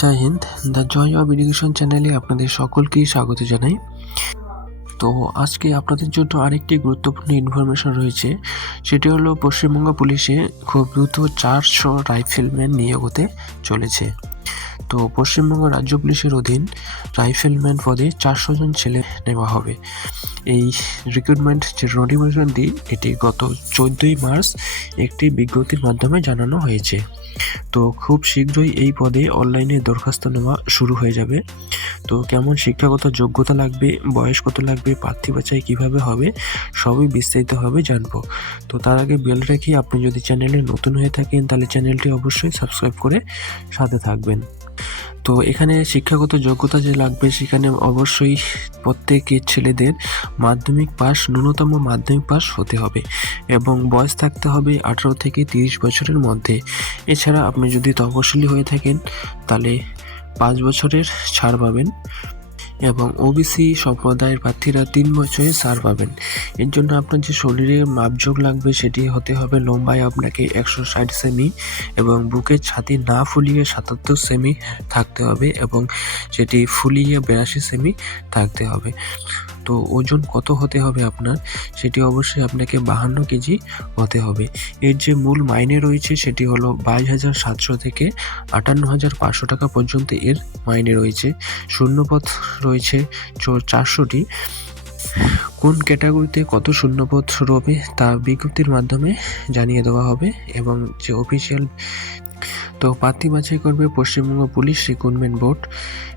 Joy Hind. The joy of education চ্যানেলে আপনাদের সকলকেই স্বাগত জানাই। তো আজকে আপনাদের জন্য আরেকটি গুরুত্বপূর্ণ ইনফরমেশন রয়েছে। সেটি হলো পশ্চিমবঙ্গ পুলিশে খুব দ্রুত চারশো রাইফেলম্যান নিয়োগ হতে চলেছে। তো পশ্চিমবঙ্গ রাজ্য পুলিশের অধীন রাইফেলম্যান পদে চারশো জন ছেলে নেওয়া হবে। এই রিক্রুটমেন্ট যে নোটিফিকেশনটি এটি গত চোদ্দোই মার্চ একটি বিজ্ঞপ্তির মাধ্যমে জানানো হয়েছে। তো খুব শীঘ্রই এই পদে অনলাইনে দরখাস্ত নেওয়া শুরু হয়ে যাবে। তো কেমন শিক্ষাগত যোগ্যতা লাগবে, বয়স কত লাগবে, প্রার্থী বাছাই কীভাবে হবে, সবই বিস্তারিতভাবে জানব। তো তার আগে বেল রেখে আপনি যদি চ্যানেলে নতুন হয়ে থাকেন, তাহলে চ্যানেলটি অবশ্যই সাবস্ক্রাইব করে সাথে থাকবেন। তো এখানে শিক্ষাগত যোগ্যতা যে লাগবে সেখানে অবশ্যই প্রত্যেকের ছেলেদের মাধ্যমিক পাস ন্যূনতম মাধ্যমিক পাস হতে হবে এবং বয়স থাকতে হবে আঠারো থেকে তিরিশ বছরের মধ্যে। এছাড়া আপনি যদি তপশিলি হয়ে থাকেন, তাহলে পাঁচ বছরের ছাড় পাবেন। এবং ওবিসি সম্প্রদায়ের প্রার্থীরা তিন বছরে সার পাবেন। এর জন্য আপনার যে শরীরের মাপযোগ লাগবে, সেটি হতে হবে লম্বায় আপনাকে একশো ষাট সেমি এবং বুকের ছাতি না ফুলিয়ে সাতাত্তর সেমি থাকতে হবে এবং সেটি ফুলিয়ে বিরাশি সেমি থাকতে হবে। তো ওজন কত হতে হবে আপনার? সেটি অবশ্যই আপনাকে বাহান্ন কেজি হতে হবে। এর যে মূল মাইনে রয়েছে সেটি হলো বাইশ হাজার সাতশো থেকে আটান্ন হাজার পাঁচশো টাকা পর্যন্ত এর মাইনে রয়েছে। শূন্যপথ রয়েছে চারশোটি। কোন ক্যাটাগরিতে কত শূন্যপদ রবে তা বিজ্ঞপ্তির মাধ্যমে জানিয়ে দেওয়া হবে এবং যে অফিসিয়াল তো প্রার্থী বাছাই করবে পশ্চিমবঙ্গ পুলিশ রিক্রুটমেন্ট বোর্ড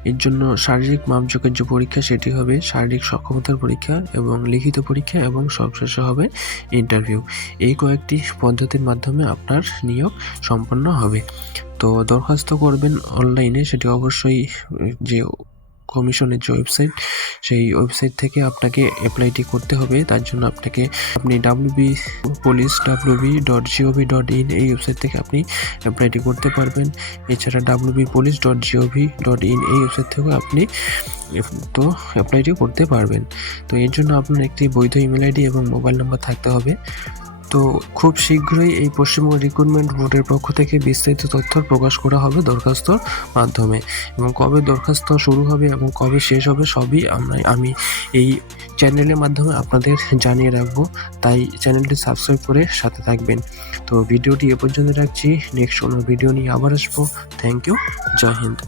এর জন্য শারীরিক মাপযোগের যে পরীক্ষা, সেটি হবে শারীরিক সক্ষমতার পরীক্ষা এবং লিখিত পরীক্ষা এবং সবশেষে হবে ইন্টারভিউ এই কয়েকটি পদ্ধতির মাধ্যমে আপনার নিয়োগ সম্পন্ন হবে। তো দরখাস্ত করবেন অনলাইনে সেটি অবশ্যই যে কমিশনের যে ওয়েবসাইট, সেই ওয়েবসাইট থেকে আপনাকে অ্যাপ্লাইটি করতে হবে। তার জন্য আপনাকে, আপনি WB police WB dot GOV dot in এই ওয়েবসাইট থেকে আপনি অ্যাপ্লাইটি করতে পারবেন। এছাড়া WB police dot dot GOV dot in website থেকেও আপনি তো অ্যাপ্লাইটি করতে পারবেন। তো এর জন্য আপনার একটি বৈধ ইমেল আইডি এবং মোবাইল নাম্বার থাকতে হবে। তো খুব শীঘ্রই এই পশ্চিমবঙ্গ রিক্রুটমেন্ট বোর্ডের পক্ষ থেকে বিস্তারিত তথ্য প্রকাশ করা হবে দরখাস্তর মাধ্যমে। এবং কবে দরখাস্ত শুরু হবে এবং কবে শেষ হবে সবই আমরা আমি এই চ্যানেলের মাধ্যমে আপনাদের জানিয়ে রাখব। তাই চ্যানেলটি সাবস্ক্রাইব করে সাথে থাকবেন। তো ভিডিওটি এ পর্যন্ত রাখছি। নেক্সট কোনো ভিডিও নিয়ে আবার আসব। থ্যাংক ইউ জয় হিন্দ।